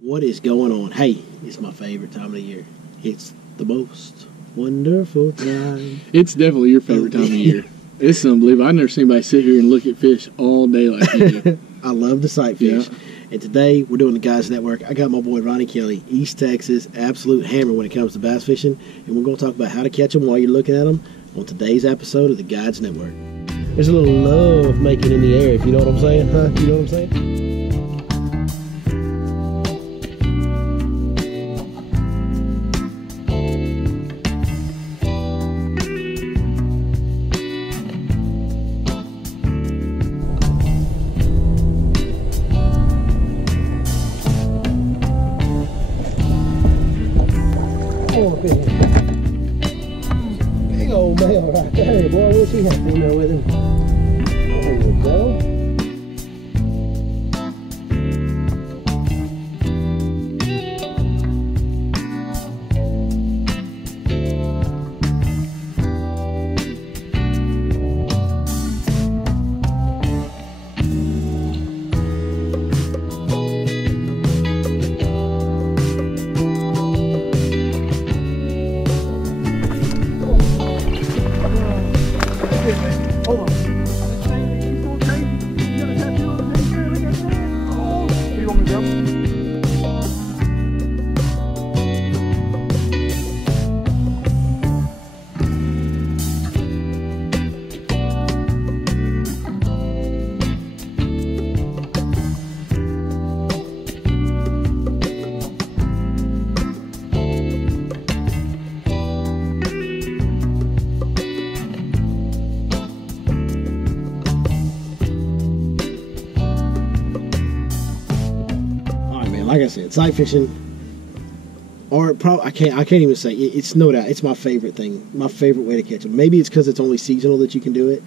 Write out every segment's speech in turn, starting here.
What is going on? Hey, it's my favorite time of the year. It's the most wonderful time. It's definitely your favorite time of year. It's unbelievable. I've never seen anybody sit here and look at fish all day like you do. I love the sight fish. Yeah. And today we're doing the Guys Network. I got my boy Ronnie Kelly, East Texas, absolute hammer when it comes to bass fishing. And we're going to talk about how to catch them while you're looking at them on today's episode of the Guides Network. There's a little love making in the air, if you know what I'm saying, huh? You know what I'm saying? Big old male right there, boy. I wish he had female with him. There we go. Hold on. Like I said, sight fishing, or probably I can't even say it's no doubt it's my favorite thing, my favorite way to catch them. Maybe it's because it's only seasonal that you can do it,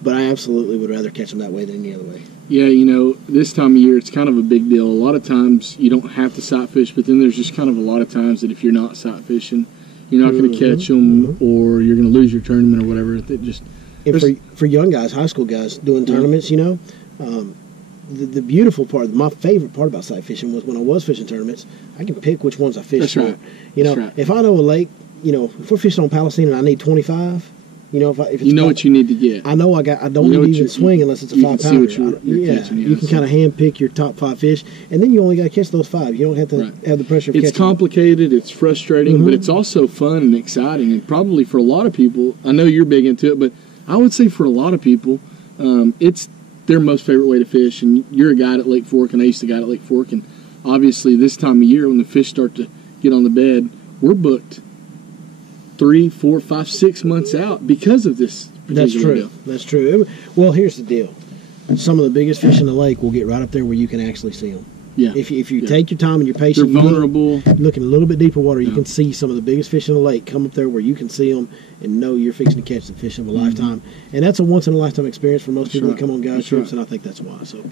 but I absolutely would rather catch them that way than any other way. Yeah, you know, this time of year it's kind of a big deal. A lot of times you don't have to sight fish, but then there's just kind of a lot of times that if you're not sight fishing, you're not going to catch them, or you're going to lose your tournament or whatever. That just and for young guys, high school guys doing tournaments, you know. The beautiful part, my favorite part about sight fishing was when I was fishing tournaments, I can pick which ones I fish. That's right. You know, right. If I know a lake, you know, if we're fishing on Palestine and I need 25, you know, if it's you know what you need to get. I know I don't need to even swing unless it's a 5-pounder. You can kind of hand pick your top 5 fish, and then you only got to catch those 5. You don't have to have the pressure of catching. It's complicated, it's frustrating, but it's also fun and exciting, and probably for a lot of people, I know you're big into it, but I would say for a lot of people, it's their most favorite way to fish. And you're a guide at Lake Fork, and I used to guide at Lake Fork, and obviously this time of year when the fish start to get on the bed, we're booked 3, 4, 5, 6 months out because of this particular deal. That's true. Well, here's the deal. Some of the biggest fish in the lake will get right up there where you can actually see them. Yeah. If you take your time and you're patient, they're vulnerable. Look in a little bit deeper water, you can see some of the biggest fish in the lake come up there where you can see them and know you're fixing to catch the fish of a lifetime. And that's a once-in-a-lifetime experience for most people that come on guys trips, and I think that's why. So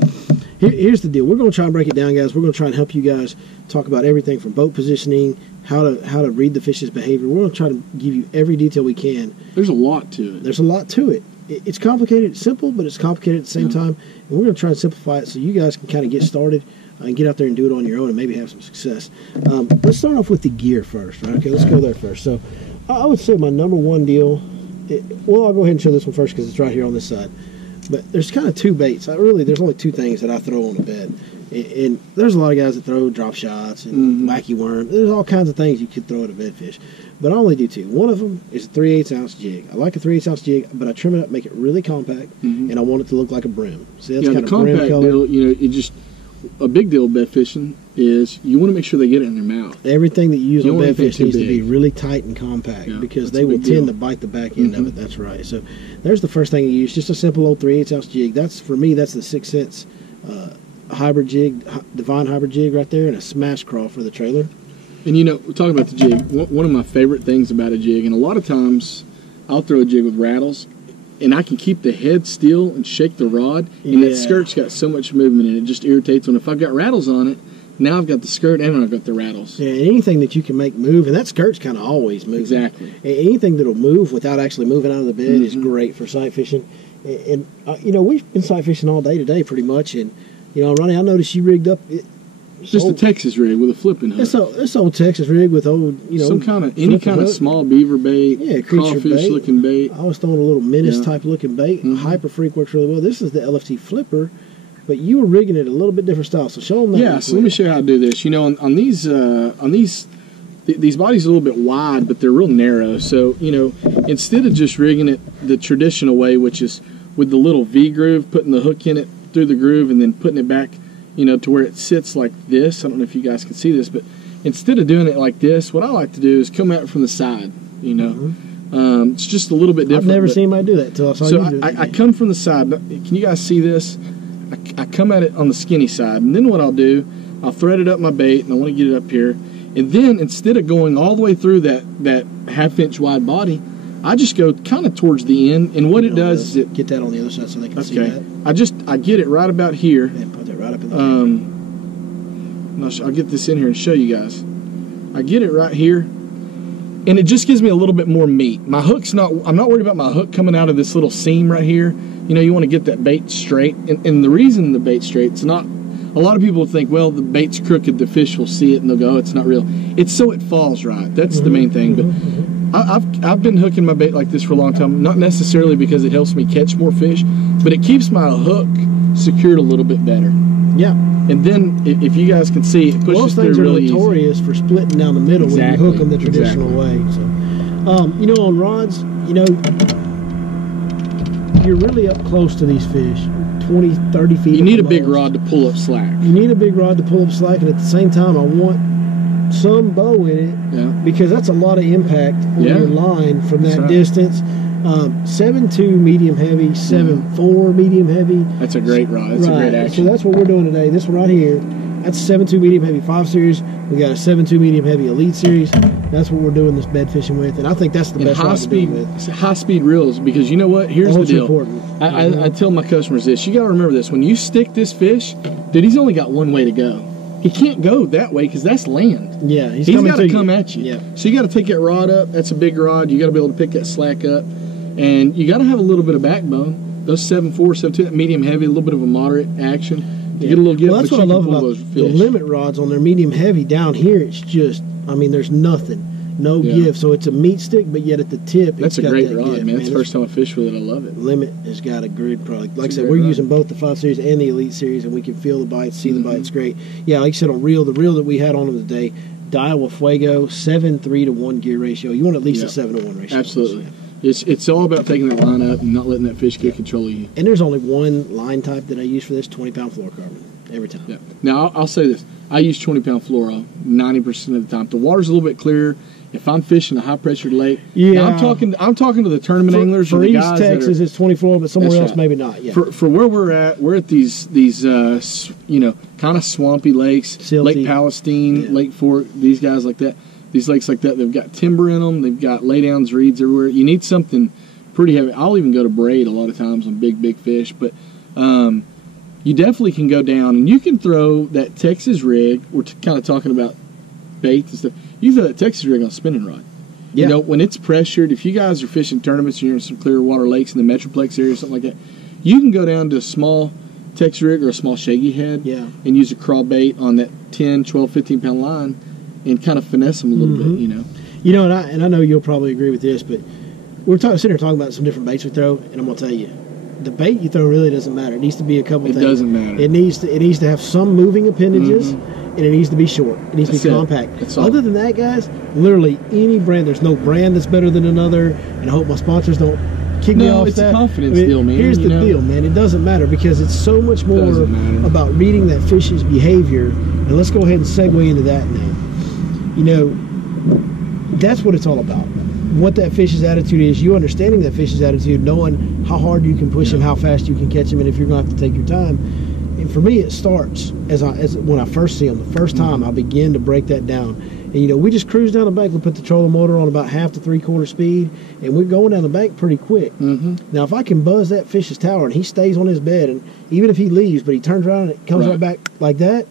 here's the deal. We're going to try and break it down, guys. We're going to try and help you guys talk about everything from boat positioning, how to read the fish's behavior. We're going to try to give you every detail we can. There's a lot to it. There's a lot to it. It's complicated. It's simple, but it's complicated at the same time. And we're going to try and simplify it so you guys can kind of get started and get out there and do it on your own and maybe have some success. Let's start off with the gear first, right? Okay, let's go there first. So I would say my number one deal, I'll go ahead and show this one first because it's right here on this side. But there's kind of 2 baits. There's only 2 things that I throw on the bed. And there's a lot of guys that throw drop shots and wacky worm. There's all kinds of things you could throw at a bed fish. But I only do 2. One of them is a 3/8 ounce jig. I like a 3/8 ounce jig, but I trim it up, make it really compact, and I want it to look like a brim. See, that's kind of brim compact color. Deal, you know, a big deal of bed fishing is you want to make sure they get it in their mouth. Everything that you use on bed fish needs to be really tight and compact because they will tend to bite the back end of it. That's right. So there's the first thing you use, just a simple old 3/8 ounce jig. For me, that's the 6 cents hybrid jig, Divine hybrid jig right there, and a smash crawl for the trailer. And you know, we're talking about the jig. One of my favorite things about a jig, and a lot of times I'll throw a jig with rattles, and I can keep the head still and shake the rod, and that skirt's got so much movement, and it just irritates when if I've got rattles on it, Now I've got the skirt and I've got the rattles. Yeah, anything that you can make move, and that skirt's kind of always moving. Exactly. Anything that'll move without actually moving out of the bed is great for sight fishing. And you know, we've been sight fishing all day today pretty much. And, you know, Ronnie, I noticed you rigged up. Just a Texas rig with a flipping hook. This old Texas rig with old, some kind of any kind of small beaver bait, crawfish looking bait. I was throwing a little menace type looking bait. Hyper Freak works really well. This is the LFT flipper, but you were rigging it a little bit different style. So show them that. Yeah, so let me show you how to do this. On these these bodies are a little bit wide, but they're real narrow. So instead of just rigging it the traditional way, which is with the little V groove, putting the hook in it through the groove, and then putting it back, to where it sits like this. I don't know if you guys can see this, but instead of doing it like this, what I like to do is come out from the side. It's just a little bit different. I've never seen anybody do that until I saw you do it. I come from the side. Can you guys see this? I come at it on the skinny side, and then what I'll do, I'll thread it up my bait, and I want to get it up here. And then instead of going all the way through that half-inch wide body, I just go kind of towards the end. And what it does is it... Get that on the other side so they can see that. I get it right about here. And put that right up in the I'll get this in here and show you guys. I get it right here, and it just gives me a little bit more meat. I'm not worried about my hook coming out of this little seam right here. You want to get that bait straight. And the reason the bait's straight, it's not... A lot of people think, well, the bait's crooked, the fish will see it and they'll go, oh, it's not real. It's so it falls right. That's the main thing. But I've been hooking my bait like this for a long time, not necessarily because it helps me catch more fish, but it keeps my hook secured a little bit better. Yeah. And then, if you guys can see, it pushes through really easy. Those things are notorious for splitting down the middle when you hook them the traditional way. So, on rods, you're really up close to these fish. 20, 30 feet. You need a big rod to pull up slack. You need a big rod to pull up slack, and at the same time, I want some bow in it because that's a lot of impact on your line from that distance. 7.2 medium heavy, 7.4 medium heavy. That's a great rod. That's a great action. So that's what we're doing today. This one right here, that's 7.2 medium heavy 5 series. We got a 7.2 medium heavy elite series. That's what we're doing this bed fishing with, and I think that's the best rod to do it with. High speed reels, because you know what? Here's the deal. Important. I tell my customers this. You got to remember this. When you stick this fish, dude, he's only got one way to go. He can't go that way because that's land. Yeah, he's got to come at you. Yeah. So you got to take that rod up. That's a big rod. You got to be able to pick that slack up, and you got to have a little bit of backbone. Those 7.4, 7.2, medium heavy, a little bit of a moderate action. You get a little give. Well, that's what I love about the limit rods on their medium heavy. Down here, it's just, there's nothing. No give, so it's a meat stick, but yet at the tip, that's it's a great rod, give, man. That's the first time I fished with it. I love it. Limit has got a great product. Like I said, we're using both the 5 series and the elite series, and we can feel the bites, see the bites. Great. Yeah, like I said, the reel that we had on them today, Daiwa Fuego, 7:3 to 1 gear ratio. You want at least a 7 to 1 ratio. Absolutely. It's all about taking that line up and not letting that fish get control of you. And there's only one line type that I use for this, 20-pound fluorocarbon, every time. Yeah. Now, I'll say this. I use 20-pound fluoro 90% of the time. The water's a little bit clearer. If I'm fishing a high-pressured lake, now I'm talking to the tournament anglers. For the East guys Texas, it's 24, but somewhere else maybe not. Yeah. For where we're at these kind of swampy lakes, Silty. Lake Palestine, Lake Fork, these guys like that. These lakes like that, they've got timber in them. They've got laydowns, reeds everywhere. You need something pretty heavy. I'll even go to braid a lot of times on big fish, but you definitely can go down and you can throw that Texas rig. We're kind of talking about bait and stuff. You throw that Texas rig on a spinning rod. Yeah. When it's pressured, if you guys are fishing tournaments and you're in some clear water lakes in the Metroplex area or something like that, you can go down to a small Texas rig or a small shaggy head and use a crawl bait on that 10, 12, 15-pound line and kind of finesse them a little bit, and I know you'll probably agree with this, but we're sitting here talking about some different baits we throw, and I'm going to tell you, the bait you throw really doesn't matter. It needs to be a couple things. It doesn't matter. It needs to have some moving appendages, and it needs to be short. It needs to be compact. Other than that, guys, literally any brand, there's no brand that's better than another, and I hope my sponsors don't kick me off that. No, it's a confidence deal, man. Here's the deal, man. It doesn't matter because it's so much more about reading that fish's behavior, and let's go ahead and segue into that now. That's what it's all about. What that fish's attitude is, you understanding that fish's attitude, knowing how hard you can push him, how fast you can catch him, and if you're going to have to take your time. And for me, it starts as when I first see him. The first time I begin to break that down. And, we just cruise down the bank. We put the trolling motor on about 1/2 to 3/4 speed, and we're going down the bank pretty quick. Now, if I can buzz that fish's tower and he stays on his bed, and even if he leaves, but he turns around and it comes right back like that,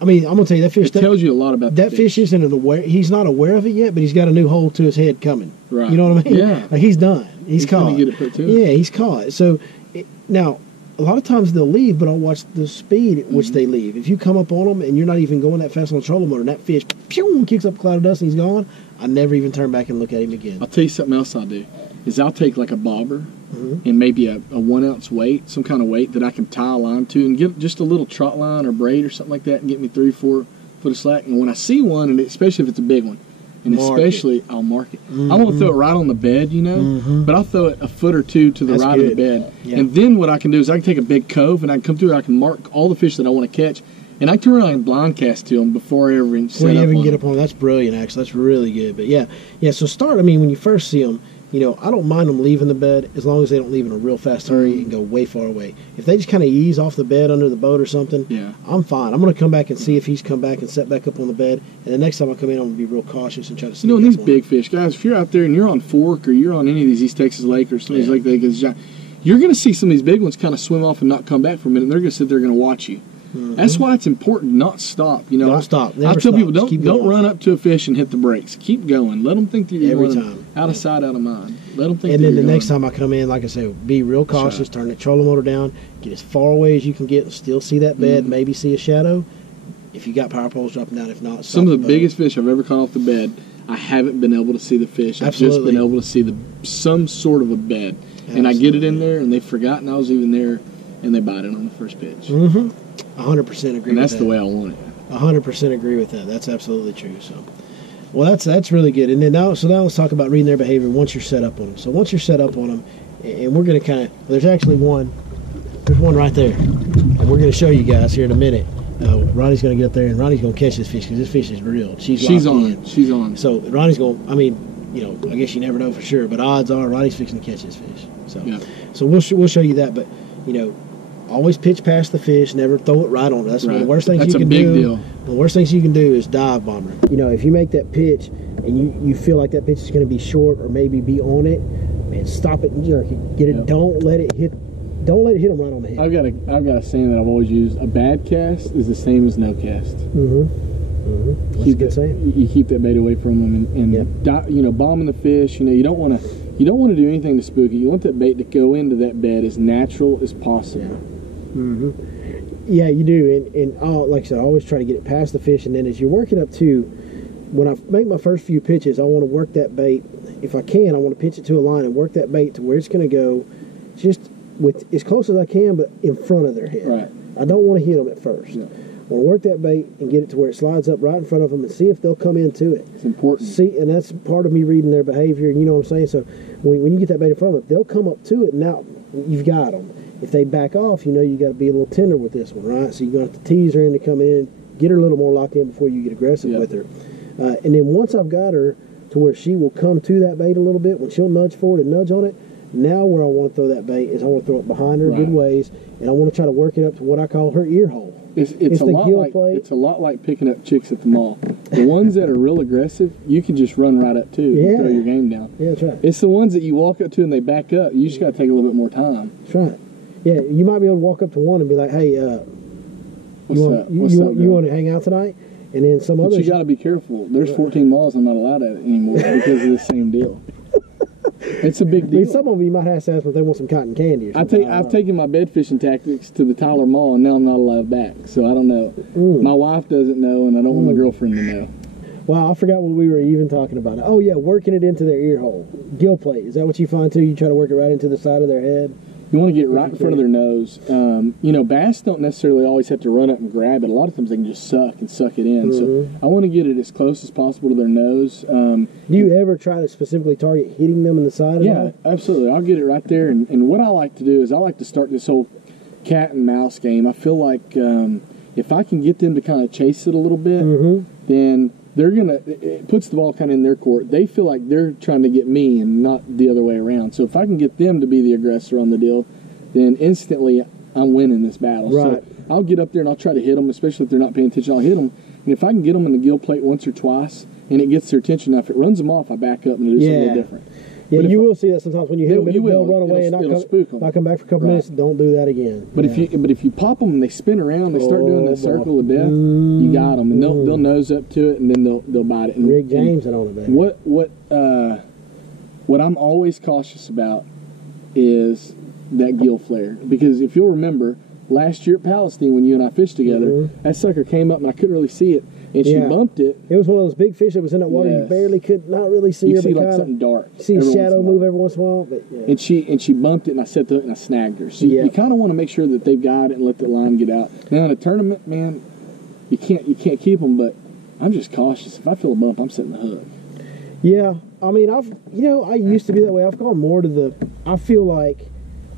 I'm going to tell you, that fish... It tells you a lot about that fish. Isn't aware. He's not aware of it yet, but he's got a new hole to his head coming. Right. You know what I mean? Yeah. Like, he's done. He's caught. Get it put to him. Yeah, he's caught. So, now, a lot of times they'll leave, but I'll watch the speed at which they leave. If you come up on them and you're not even going that fast on the trolling motor, and that fish pew, kicks up a cloud of dust and he's gone, I never even turn back and look at him again. I'll tell you something else I'll do is I'll take like a bobber and maybe a 1 ounce weight, some kind of weight that I can tie a line to, and get just a little trot line or braid or something like that, and get me 3 or 4 foot of slack. And when I see one, and especially if it's a big one, and especially I'll mark it. I won't throw it right on the bed, you know, but I'll throw it a foot or two to the right of the bed. Yeah. And then what I can do is I can take a big cove and I can come through and I can mark all the fish that I want to catch, and I turn around and blind cast to them before I ever set up on get up on them. That's brilliant, actually. That's really good. But yeah. So start. I mean, when you first see them, you know, I don't mind them leaving the bed as long as they don't leave in a real fast hurry and go way far away. If they just kind of ease off the bed under the boat or something, I'm fine. I'm going to come back and see if he's come back and set back up on the bed. And the next time I come in, I'm going to be real cautious and try to sneak up on these big him. fish, guys, if you're out there and you're on Fork or you're on any of these East Texas Lake or some of these Lake Lakes, you're going to see some of these big ones kind of swim off and not come back for a minute, and they're going to sit there going to watch you. That's why it's important not stop. You know, don't stop. I tell people don't run up to a fish and hit the brakes. Keep going. Let them think that you're running out of sight, out of mind. Let them think. And then the next time I come in, like I say, be real cautious. Turn the trolling motor down. Get as far away as you can get and still see that bed. Maybe see a shadow. If you got power poles, dropping down. If not, some of the biggest fish I've ever caught off the bed, I haven't been able to see the fish. I've just been able to see some sort of a bed. And I get it in there, and they've forgotten I was even there, and they bite it on the first pitch. 100% agree. And that's the way I want it. 100% agree with that. That's absolutely true. So, well, that's really good. And then now let's talk about reading their behavior once you're set up on them. So once you're set up on them, and we're going to kind of, there's actually one. There's one right there, and we're going to show you guys here in a minute. Ronnie's going to get up there, and Ronnie's going to catch this fish because this fish is real. She's on. She's on. So Ronnie's going. I mean, you know, I guess you never know for sure, but odds are Ronnie's fixing to catch this fish. So we'll show you that, but you know. Always pitch past the fish. Never throw it right on it. That's one of the worst things you can do. That's a big deal. The worst things you can do is dive bomber. You know, if you make that pitch and you feel like that pitch is going to be short or maybe be on it, man, stop it and jerk it. Get it. Yep. Don't let it hit them right on the head. I've got a saying that I've always used. A bad cast is the same as no cast. That's a good saying. You keep that bait away from them and you know, bombing the fish. You know, you don't want to do anything to spook it. You want that bait to go into that bed as natural as possible. Yeah, you do, and like I said, I always try to get it past the fish, and then as you're working up to, when I make my first few pitches, I want to work that bait. If I can, I want to pitch it to a line and work that bait to where it's going to go, just with as close as I can, but in front of their head. Right. I don't want to hit them at first. I want to work that bait and get it to where it slides up right in front of them and see if they'll come into it. It's important. See, and that's part of me reading their behavior. You know what I'm saying? So when you get that bait in front of them, they'll come up to it, and now you've got them. If they back off, you know you got to be a little tender with this one, right? So you're going to have to tease her into coming in, get her a little more locked in before you get aggressive with her. And then once I've got her to where she will come to that bait a little bit, when she'll nudge forward and nudge on it, now where I want to throw that bait is I want to throw it behind her good ways, and I want to try to work it up to what I call her ear hole. It's a lot like picking up chicks at the mall. The ones that are real aggressive, you can just run right up to and throw your game down. Yeah, that's right. It's the ones that you walk up to and they back up. You just got to take a little bit more time. That's right. Yeah, you might be able to walk up to one and be like, "Hey, you want to hang out tonight?" And then some others. But you got to be careful. There's 14 malls I'm not allowed at anymore because of the same deal. It's a big deal. I mean, some of you might have to ask if they want some cotton candy or something. I've taken my bed fishing tactics to the Tyler Mall, and now I'm not allowed back. So I don't know. My wife doesn't know, and I don't want my girlfriend to know. Wow, I forgot what we were even talking about. Oh, yeah, working it into their ear hole. Gill plate. Is that what you find, too? You try to work it right into the side of their head? You want to get right in front of their nose. You know, bass don't necessarily always have to run up and grab it. A lot of times they can just suck it in. So I want to get it as close as possible to their nose. Do you ever try to specifically target hitting them in the side of Yeah, absolutely. I'll get it right there. And what I like to do is I like to start this whole cat and mouse game. I feel like if I can get them to kind of chase it a little bit, then they're it puts the ball kind of in their court. They feel like they're trying to get me and not the other way around. So if I can get them to be the aggressor on the deal, then instantly I'm winning this battle. Right. So I'll get up there and I'll try to hit them, especially if they're not paying attention. I'll hit them. And if I can get them in the gill plate once or twice and it gets their attention, now if it runs them off, I back up and do something a little different. Yeah, you will see that sometimes when you hit them, they'll run away and not come back for a couple minutes. Don't do that again. But if you pop them and they spin around, they start doing that circle of death. You got them, and they'll nose up to it, and then they'll bite it. And Rick James and on it, baby. What I'm always cautious about is that gill flare. Because if you'll remember, last year at Palestine when you and I fished together, that sucker came up and I couldn't really see it, and she bumped it. It was one of those big fish that was in that water. You barely could not really see her. You see but like something dark. You see a shadow move every once in a while. But and she bumped it, and I set the hook and I snagged her. So you kind of want to make sure that they've got it and let the line get out. Now in a tournament, man, you can't keep them, but I'm just cautious. If I feel a bump, I'm setting the hook. Yeah, I mean, I used to be that way. I've gone more to I feel like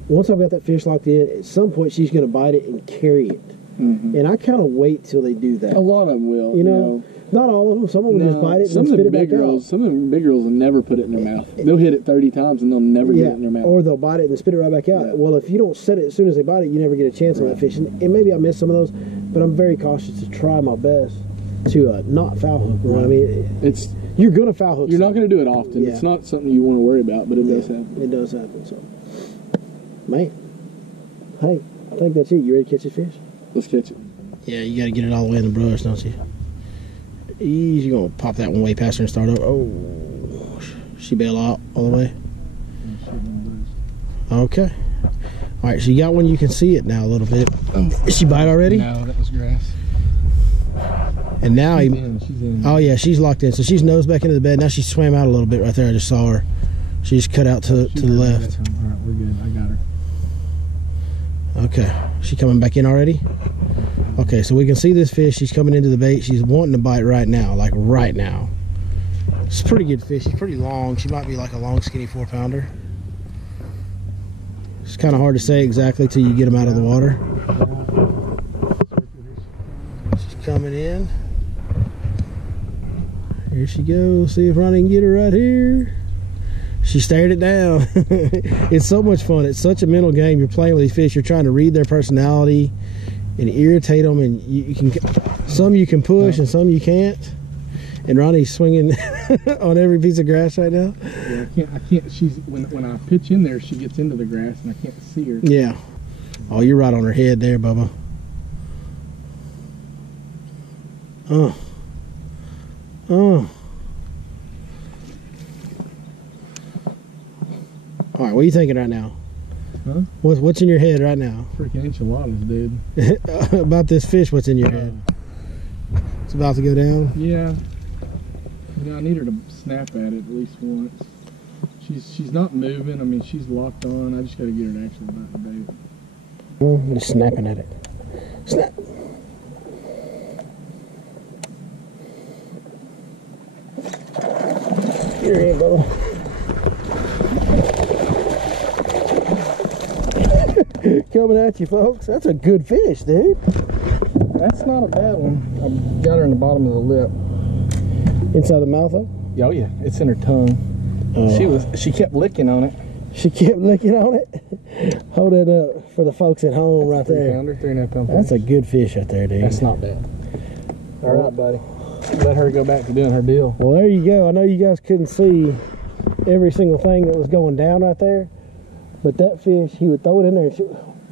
once I've got that fish locked in, at some point she's going to bite it and carry it. And I kind of wait till they do that. A lot of them will. You know, not all of them. Some of them just bite it and spit it back out. Some of them big girls will never put it in their mouth. They'll hit it 30 times and they'll never get it in their mouth. Or they'll bite it and spit it right back out. Yeah. Well, if you don't set it as soon as they bite it, you never get a chance on that fish. And maybe I missed some of those, but I'm very cautious to try my best to not foul hook. Right? I mean, you're going to foul hook. You're not going to do it often. It's not something you want to worry about, but it does happen. It does happen. So, man, hey, I think that's it. You ready to catch a fish? Let's catch it. Yeah, you got to get it all the way in the brush, don't you? You're going to pop that one way past her and start over. Oh, she bail out all the way. Okay. All right, so you got one. You can see it now a little bit. Is she bite already? No, that was grass. And now she's in. Oh yeah, she's locked in. So she's nose back into the bed. Now she swam out a little bit right there. I just saw her. She just cut out to the left. All right, we're good. I got her. Okay, she coming back in already? Okay, so we can see this fish. She's coming into the bait. She's wanting to bite right now, like right now. It's a pretty good fish. She's pretty long. She might be like a long, skinny 4-pounder. It's kind of hard to say exactly till you get them out of the water. She's coming in. Here she goes. See if Ronnie can get her right here. She stared it down. It's so much fun. It's such a mental game. You're playing with these fish. You're trying to read their personality and irritate them. And you can, some you can push and some you can't. And Ronnie's swinging on every piece of grass right now. Yeah, I can't. She's when I pitch in there, she gets into the grass and I can't see her. Yeah. Oh, you're right on her head there, Bubba. Oh. All right, what are you thinking right now? Huh? What's in your head right now? Freaking enchiladas, dude. About this fish, what's in your head? It's about to go down? Yeah. You know, I need her to snap at it at least once. She's not moving. I mean, she's locked on. I just got to get her to actually bite the bait. I'm just snapping at it. Snap. Here you go. Coming at you, folks. That's a good fish, dude. That's not a bad one. I got her in the bottom of the lip. Inside the mouth, though? Oh yeah, it's in her tongue. She kept licking on it. She kept licking on it. Hold that up for the folks at home right there. 3.5 pound fish. That's a good fish right there, dude. That's not bad. All right, buddy. Let her go back to doing her deal. Well, there you go. I know you guys couldn't see every single thing that was going down right there, but that fish, he would throw it in there.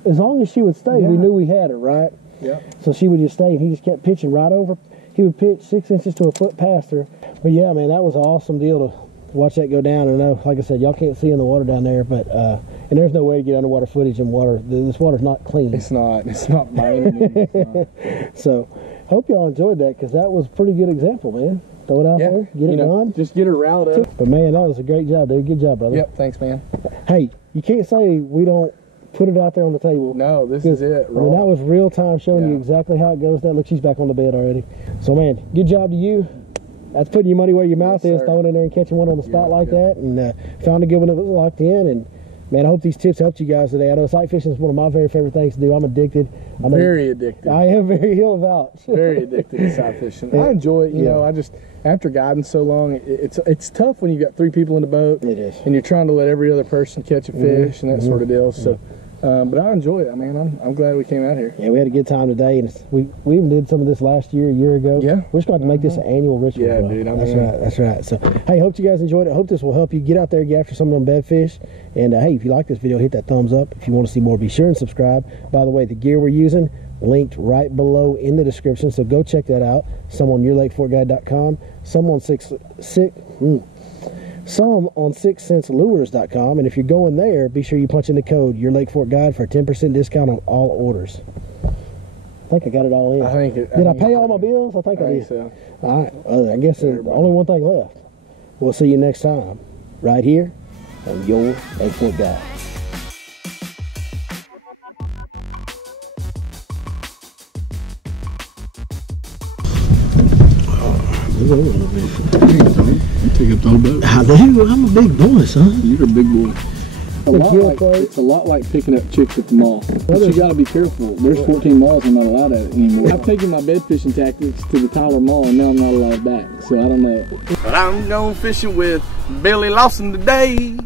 As long as she would stay, we knew we had her, right? Yeah. So she would just stay, and he just kept pitching right over. He would pitch 6 inches to a foot past her. But yeah, man, that was an awesome deal to watch that go down. And I know, like I said, y'all can't see in the water down there, but and there's no way to get underwater footage in water. This water's not clean. It's not by any means. So hope y'all enjoyed that, because that was a pretty good example, man. Throw it out there, get it done. Just get her riled up. But man, that was a great job, dude. Good job, brother. Yep, thanks, man. Hey, you can't say we don't put it out there on the table. No, this is it. I mean, that was real time showing you exactly how it goes. That look, she's back on the bed already. So man, good job to you. That's putting your money where your mouth is, throwing in there and catching one on the spot like that, and found a good one that was locked in. And man, I hope these tips helped you guys today. I know sight fishing is one of my very favorite things to do. I'm addicted. Very addicted. I am very ill vouch. Very addicted to sight fishing. I enjoy it. You know, I just, after guiding so long, it's tough when you got 3 people in the boat. It is. And you're trying to let every other person catch a fish and that sort of deal. So. But I enjoy it. I mean, I'm glad we came out here. Yeah, we had a good time today, and we even did some of this last year, a year ago. Yeah, we're just going to make this an annual ritual. Yeah, dude. That's right. So, hey, hope you guys enjoyed it. I hope this will help you get out there, get after some of them bed fish. And hey, if you like this video, hit that thumbs up. If you want to see more, be sure and subscribe. By the way, the gear we're using linked right below in the description, so go check that out. Some on yourlakefortguide.com. Some on some on 6centslures.com. And if you're going there, be sure you punch in the code Your Lake Fork Guide for a 10% discount on all orders. I think I got it all in. Did I pay all my bills? I think I did. So. All right. I guess there's only one thing left. We'll see you next time, right here on Your Lake Fork Guide. Move over a little bit. You take up the whole boat. I do. I'm a big boy, son. You're a big boy. It's a lot like picking up chicks at the mall. But you got to be careful. There's 14 malls I'm not allowed at anymore. I've taken my bed fishing tactics to the Tyler Mall, and now I'm not allowed back. So I don't know. But I'm going fishing with Billy Lawson today.